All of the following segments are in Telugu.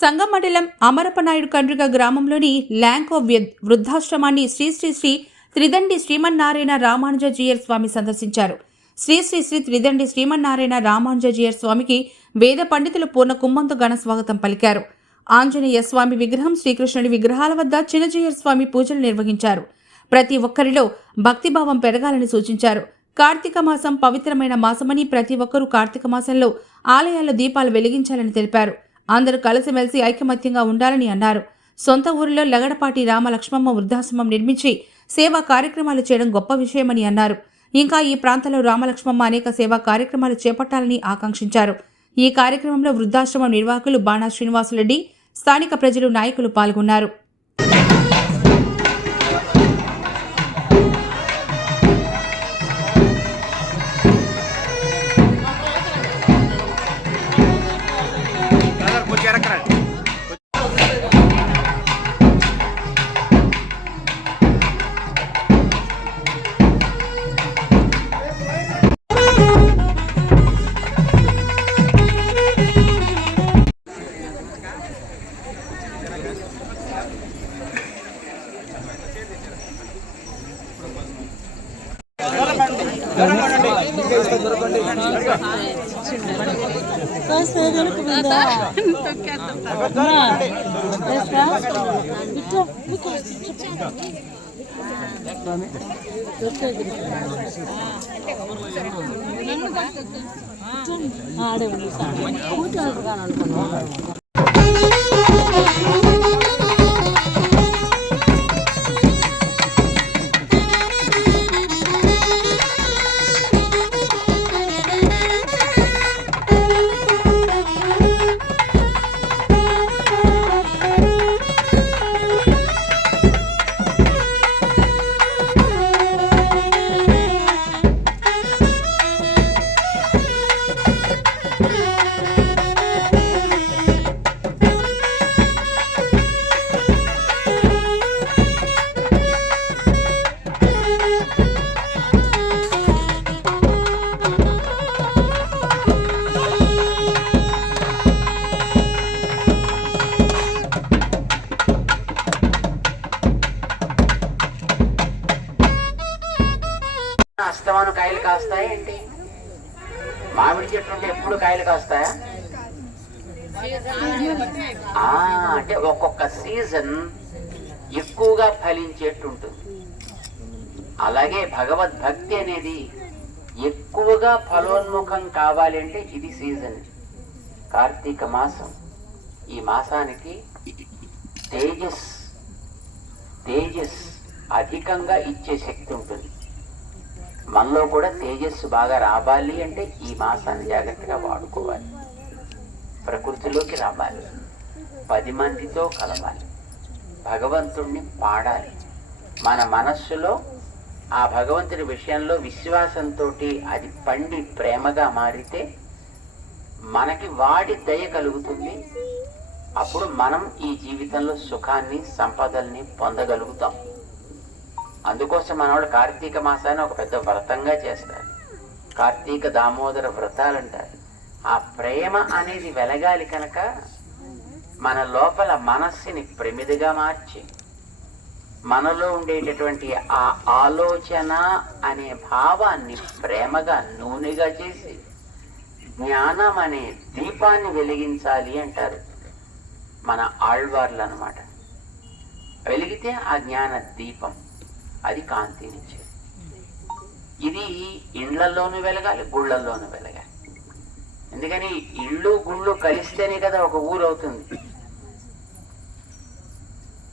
సంగం మండలం అమరపనాయుడు కండ్రిక గ్రామంలోని ల్యాంకో వ్య- వృద్ధాశ్రమాన్ని శ్రీ శ్రీ శ్రీ త్రిదండి శ్రీమన్నారాయణ రామానుజజీయర్ స్వామి సందర్శించారు. శ్రీ శ్రీ శ్రీ త్రిదండి శ్రీమన్నారాయణ రామానుజజీయర్ స్వామికి వేద పండితులు పూర్ణ కుంభంతో ఘన స్వాగతం పలికారు. ఆంజనేయ స్వామి విగ్రహం శ్రీకృష్ణుడి విగ్రహాల వద్ద చిన్నజీయర్ స్వామి పూజలు నిర్వహించారు. ప్రతి ఒక్కరిలో భక్తిభావం పెరగాలని సూచించారు. కార్తీక మాసం పవిత్రమైన మాసమని ప్రతి ఒక్కరూ కార్తీక మాసంలో ఆలయాల్లో దీపాలు వెలిగించాలని తెలిపారు. అందరూ కలిసిమెలిసి ఐకమత్యంగా ఉండాలని అన్నారు. సొంత ఊరిలో లగడపాటి రామ లక్ష్మమ్మ వృద్ధాశ్రమం నిర్మించి సేవా కార్యక్రమాలు చేయడం గొప్ప విషయమని అన్నారు. ఇంకా ఈ ప్రాంతంలో రామలక్ష్మమ్మ అనేక సేవా కార్యక్రమాలు చేపట్టాలని ఆకాంక్షించారు. ఈ కార్యక్రమంలో వృద్ధాశ్రమం నిర్వాహకులు బాణా శ్రీనివాసులరెడ్డి స్థానిక ప్రజలు నాయకులు పాల్గొన్నారు. ఆడే ఉంది సార్. కూర్చోవాలి అనుకున్నాను అనుకున్నా కాయలు కాస్తాయా ఏంటి? మామిడి చెట్టు ఉంటే ఎప్పుడు కాయలు కాస్తాయా? అంటే ఒక్కొక్క సీజన్ ఎక్కువగా ఫలించేట్టు ఉంటుంది. అలాగే భగవద్భక్తి అనేది ఎక్కువగా ఫలోన్ముఖం కావాలంటే ఇది సీజన్. కార్తీక మాసం. ఈ మాసానికి తేజస్ తేజస్ అధికంగా ఇచ్చే శక్తి ఉంటుంది. మనలో కూడా తేజస్సు బాగా రావాలి అంటే ఈ మాసాన్ని జాగ్రత్తగా వాడుకోవాలి. ప్రకృతిలోకి రావాలి. పది మందితో కలవాలి. భగవంతుణ్ణి పాడాలి. మన మనస్సులో ఆ భగవంతుడి విషయంలో విశ్వాసంతో అది పండి ప్రేమగా మారితే మనకి వాడి దయ కలుగుతుంది. అప్పుడు మనం ఈ జీవితంలో సుఖాన్ని సంపదల్ని పొందగలుగుతాం. అందుకోసం మనవాడు కార్తీక మాసాన్ని ఒక పెద్ద వ్రతంగా చేస్తారు. కార్తీక దామోదర వ్రతాలు అంటారు ఆ ప్రేమ అనేది వెలగాలి కనుక మన లోపల మనస్సుని ప్రమిదిగా మార్చి మనలో ఉండేటటువంటి ఆ ఆలోచన అనే భావాన్ని ప్రేమగా నూనెగా చేసి జ్ఞానం అనే దీపాన్ని వెలిగించాలి అంటారు. మన ఆళ్వార్లు అనమాట వెలిగితే ఆ జ్ఞాన దీపం. అది కాంతినిచ్చేది. ఇది ఇండ్లల్లోనూ వెలగాలి గుళ్ళల్లోనూ వెలగాలి. ఎందుకని ఇళ్ళు గుళ్ళు కలిస్తేనే కదా ఒక ఊరు అవుతుంది.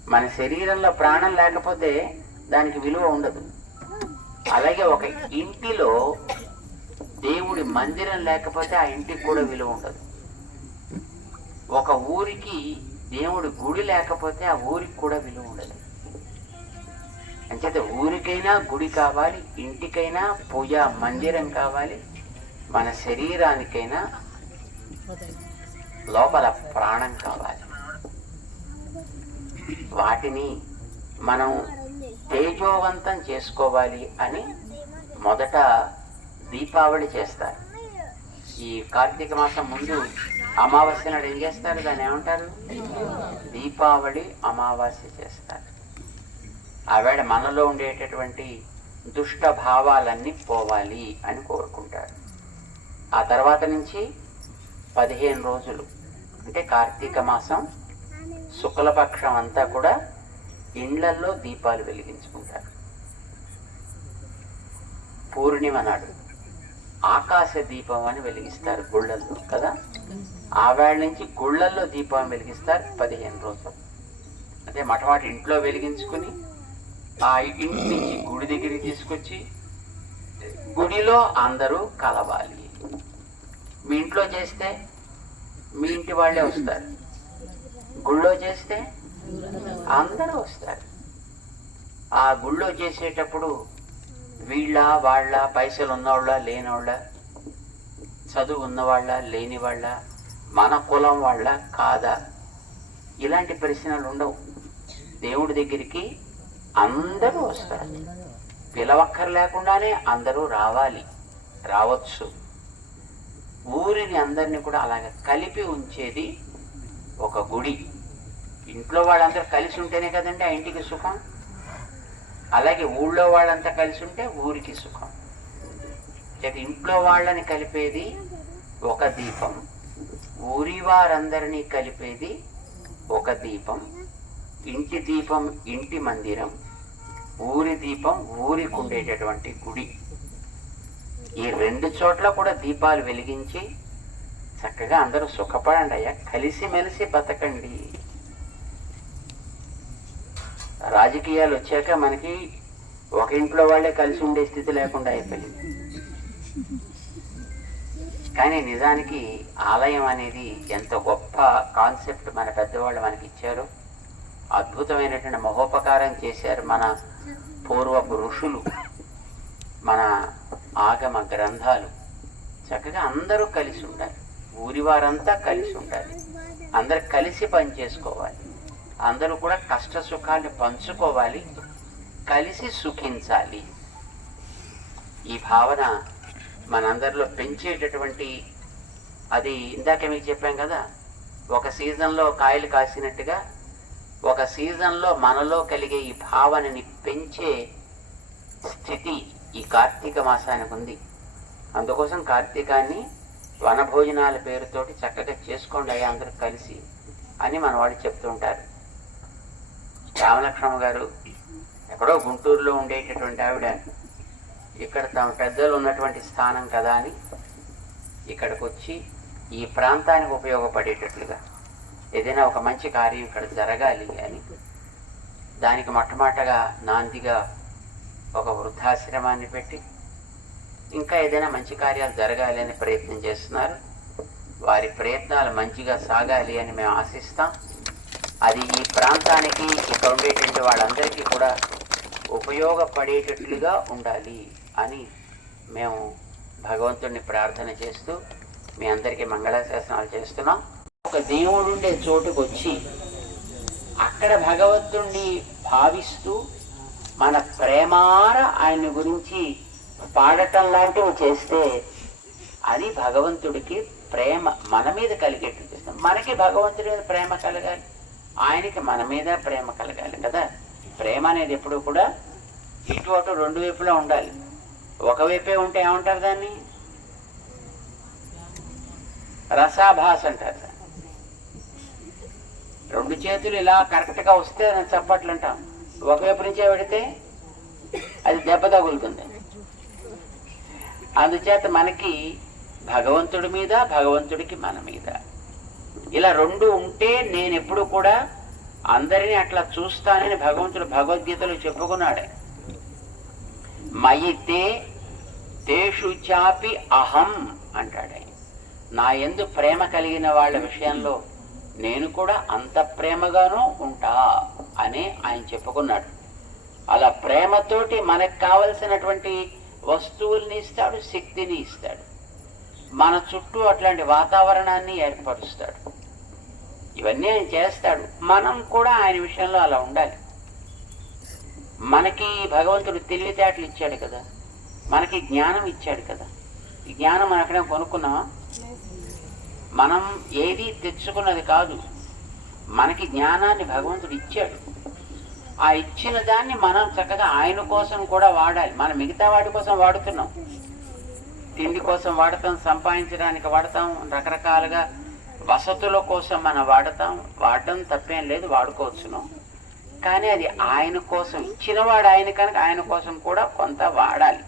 మన శరీరంలో ప్రాణం లేకపోతే దానికి విలువ ఉండదు. అలాగే ఒక ఇంటిలో దేవుడి మందిరం లేకపోతే ఆ ఇంటికి కూడా విలువ ఉండదు. ఒక ఊరికి దేవుడి గుడి లేకపోతే ఆ ఊరికి కూడా విలువ ఉండదు. అంచేత ఊరికైనా గుడి కావాలి ఇంటికైనా పూజా మందిరం కావాలి మన శరీరానికైనా లోపల ప్రాణం కావాలి. వాటిని మనం తేజోవంతం చేసుకోవాలి అని మొదట దీపావళి చేస్తారు. ఈ కార్తీక మాసం ముందు అమావాస్య నాడు ఏం చేస్తారు? దాన్ని ఏమంటారు? దీపావళి అమావాస్య చేస్తారు. ఆవేళ మనలో ఉండేటటువంటి దుష్ట భావాలన్నీ పోవాలి అని కోరుకుంటారు. ఆ తర్వాత నుంచి పదిహేను రోజులు అంటే కార్తీక మాసం శుక్లపక్షం అంతా కూడా ఇండ్లల్లో దీపాలు వెలిగించుకుంటారు. పూర్ణిమ నాడు ఆకాశ దీపం అని వెలిగిస్తారు గుళ్ళల్లో కదా? ఆవేళ నుంచి గుళ్ళల్లో దీపం వెలిగిస్తారు పదిహేను రోజులు. అదే మటమాట ఇంట్లో వెలిగించుకుని ఆ ఇంటి నుంచి గుడి దగ్గరికి తీసుకొచ్చి గుడిలో అందరూ కలవాలి. మీ ఇంట్లో చేస్తే మీ ఇంటి వాళ్ళే వస్తారు. గుళ్ళో చేస్తే అందరూ వస్తారు. ఆ గుళ్ళో చేసేటప్పుడు వీళ్ళ వాళ్ళ పైసలు ఉన్నవాళ్ళ లేనివాళ్ళ చదువు ఉన్నవాళ్ళ లేని వాళ్ళ మన కులం వాళ్ళ కాదా? ఇలాంటి ప్రశ్నలు ఉండవు. దేవుడి దగ్గరికి అందరూ వస్తారు. పిలవక్కర్ లేకుండానే అందరూ రావాలి. రావచ్చు. ఊరిని అందరినీ కూడా అలాగే కలిపి ఉంచేది ఒక గుడి. ఇంట్లో వాళ్ళందరూ కలిసి ఉంటేనే కదండి ఆ ఇంటికి సుఖం. అలాగే ఊళ్ళో వాళ్ళంతా కలిసి ఉంటే ఊరికి సుఖం. ఇక ఇంట్లో వాళ్ళని కలిపేది ఒక దీపం. ఊరి వారందరినీ కలిపేది ఒక దీపం. ఇంటి దీపం ఇంటి మందిరం. ఊరి దీపం ఊరికి ఉండేటటువంటి గుడి. ఈ రెండు చోట్ల కూడా దీపాలు వెలిగించి చక్కగా అందరూ సుఖపడండి అయ్యా. కలిసిమెలిసి బతకండి. రాజకీయాలు వచ్చాక మనకి ఒక ఇంట్లో వాళ్ళే కలిసి ఉండే స్థితి లేకుండా అయిపోయింది. కానీ నిజానికి ఆలయం అనేది ఎంత గొప్ప కాన్సెప్ట్ మన పెద్దవాళ్ళు మనకి ఇచ్చారు. అద్భుతమైనటువంటి మహోపకారం చేశారు మన పూర్వపు ఋషులు మన ఆగమ గ్రంథాలు చక్కగా అందరూ కలిసి ఉండాలి. ఊరి వారంతా కలిసి ఉండాలి. అందరు కలిసి పని చేసుకోవాలి. అందరూ కూడా కష్ట సుఖాన్ని పంచుకోవాలి. కలిసి సుఖించాలి. ఈ భావన మనందరిలో పెంచేటటువంటి అది ఇందాక మీకు చెప్పాం కదా ఒక సీజన్లో కాయలు కాసినట్టుగా ఒక సీజన్లో మనలో కలిగే ఈ భావనని పెంచే స్థితి ఈ కార్తీక మాసానికి ఉంది. అందుకోసం కార్తీకాన్ని వనభోజనాల పేరుతోటి చక్కగా చేసుకోండి అయ్యా అందరూ కలిసి అని మన వాళ్ళు చెప్తూ ఉంటారు. రామలక్ష్మణ గారు ఎక్కడో గుంటూరులో ఉండేటటువంటి ఆవిడ ఇక్కడ తమ పెద్దలు ఉన్నటువంటి స్థానం కదా అని ఇక్కడికి వచ్చి ఈ ప్రాంతానికి ఉపయోగపడేటట్లుగా ఏదైనా ఒక మంచి కార్యం ఇక్కడ జరగాలి అని. దానికి మొట్టమొదటగా నాందిగా ఒక వృద్ధాశ్రమాన్ని పెట్టి ఇంకా ఏదైనా మంచి కార్యాలు జరగాలి అని ప్రయత్నం చేస్తున్నారు. వారి ప్రయత్నాలు మంచిగా సాగాలి అని మేము ఆశిస్తాం. అది ఈ ప్రాంతానికి ఇక్కడ ఉండేటువంటి వాళ్ళందరికీ కూడా ఉపయోగపడేటట్లుగా ఉండాలి అని మేము భగవంతుడిని ప్రార్థన చేస్తూ మీ అందరికీ మంగళాశాసనాలు చేస్తున్నాం. ఒక దేవుడు ఉండే చోటుకు వచ్చి అక్కడ భగవంతుణ్ణి భావిస్తూ మన ప్రేమార ఆయన గురించి పాడటం లాంటివి చేస్తే అది భగవంతుడికి ప్రేమ మన మీద కలిగేట్టు చేస్తాం. మనకి భగవంతుడి మీద ప్రేమ కలగాలి. ఆయనకి మన మీద ప్రేమ కలగాలి కదా. ప్రేమ అనేది ఎప్పుడు కూడా ఇటు అటు రెండు వైపులా ఉండాలి. ఒకవైపే ఉంటే ఏమంటారు దాన్ని? రసాభాస అంటారు రెండు చేతులు ఇలా కరెక్ట్గా వస్తే దాన్ని చప్పట్లు అంటాం ఒకవైపు నుంచే పెడితే అది దెబ్బ తగులుతుంది. అందుచేత మనకి భగవంతుడి మీద భగవంతుడికి మన మీద. ఇలా రెండు ఉంటే నేను ఎప్పుడు కూడా అందరినీ అట్లా చూస్తానని భగవంతుడు భగవద్గీతలో చెప్పుకున్నాడు. మయితే తేషు చాపి అహం అంటాడు నా ఎందు ప్రేమ కలిగిన వాళ్ళ విషయంలో నేను కూడా అంత ప్రేమగానూ ఉంటా అని ఆయన చెప్పుకున్నాడు. అలా ప్రేమతోటి మనకు కావలసినటువంటి వస్తువుల్ని ఇస్తాడు శక్తిని ఇస్తాడు. మన చుట్టూ అట్లాంటి వాతావరణాన్ని ఏర్పరుస్తాడు. ఇవన్నీ ఆయన చేస్తాడు. మనం కూడా ఆయన విషయంలో అలా ఉండాలి. మనకి భగవంతుడు తెలివితేటలు ఇచ్చాడు కదా. మనకి జ్ఞానం ఇచ్చాడు కదా. ఈ జ్ఞానం మనం ఎక్కడైనా కొనుక్కున్నామా? మనం ఏది తెచ్చుకున్నది కాదు. మనకి జ్ఞానాన్ని భగవంతుడు ఇచ్చాడు. ఆ ఇచ్చిన దాన్ని మనం చక్కగా ఆయన కోసం కూడా వాడాలి. మనం మిగతా వాడి కోసం వాడుతున్నాం. తిండి కోసం వాడతాం సంపాదించడానికి వాడతాం రకరకాలుగా వసతుల కోసం మనం వాడతాం. వాడటం తప్పేం లేదు వాడుకోవచ్చును. కానీ అది ఆయన కోసం ఇచ్చినవాడు ఆయన కనుక ఆయన కోసం కూడా కొంత వాడాలి.